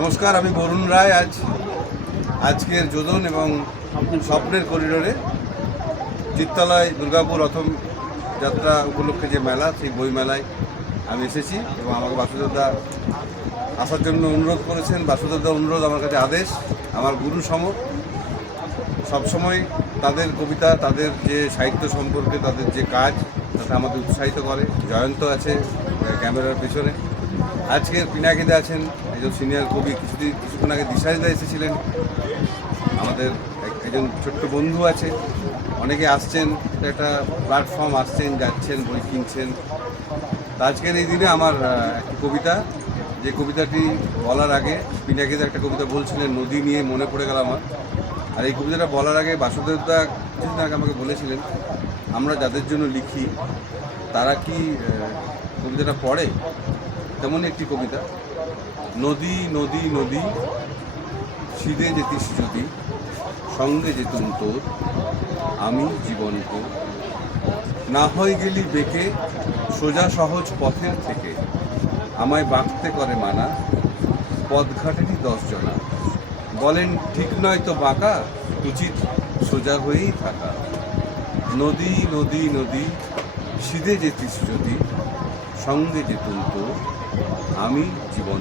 নমস্কার, আমি বরুণ রায় আজ, আজকের যোজন এবং স্বপ্নের করিডোরে চিত্তালয়, দুর্গাপুর রথম যাত্রা উপলক্ষে যে মেলা, সেই বই মেলায় আমি এসেছি এবং আমাকে বাসুদেবদা আসার জন্য অনুরোধ করেছেন। বাসুদেবদা অনুরোধ, আমার কাছে আদেশ, আমার গুরু সম সবসময় তাদের কবিতা, তাদের যে সাহিত্য সম্পর্কে, তাদের যে কাজ, তাতে আমাদের উৎসাহিত করে। জয়ন্ত আছে, ক্যামেরার পেছনে। আজকের পিনাকিদা আছেন একজন সিনিয়র কবি কিছুদিন কিছুক্ষণ আগে দিশারিদা এসেছিলেন। আমাদের এক- একজন ছোট্ট বন্ধু আছে। অনেকে আসছেন, একটা প্ল্যাটফর্ম আসছেন, যাচ্ছেন, বই কিনছেন। তা আজকের এই দিনে আমার একটি কবিতা, যে কবিতাটি বলার আগে পিনাকিদা একটা কবিতা বলছিলেন, নদী নিয়ে মনে পড়ে গেল আমার। আর এই কবিতাটা বলার আগে বাসুদেবদা কিছুদিন আগে আমাকে বলেছিলেন, আমরা যাদের জন্য লিখি, তারা কি কবিতাটা পড়ে? তেমনই একটি কবিতা, নদী নদী নদী সিদে যেতিস যদি সঙ্গে যেতুম তোর, আমি জীবন তোর। না হয়ে গেলি বেঁকে, সোজা সহজ পথের থেকে, আমায় বাঁকতে করে মানা, পথঘাটেরই দশ জনা। বলেন, ঠিক নয় তো বাঁকা, উচিত সোজা হয়েই থাকা। নদী নদী নদী সিদে যেতিস যদি সঙ্গে যে তুলত আমি জীবন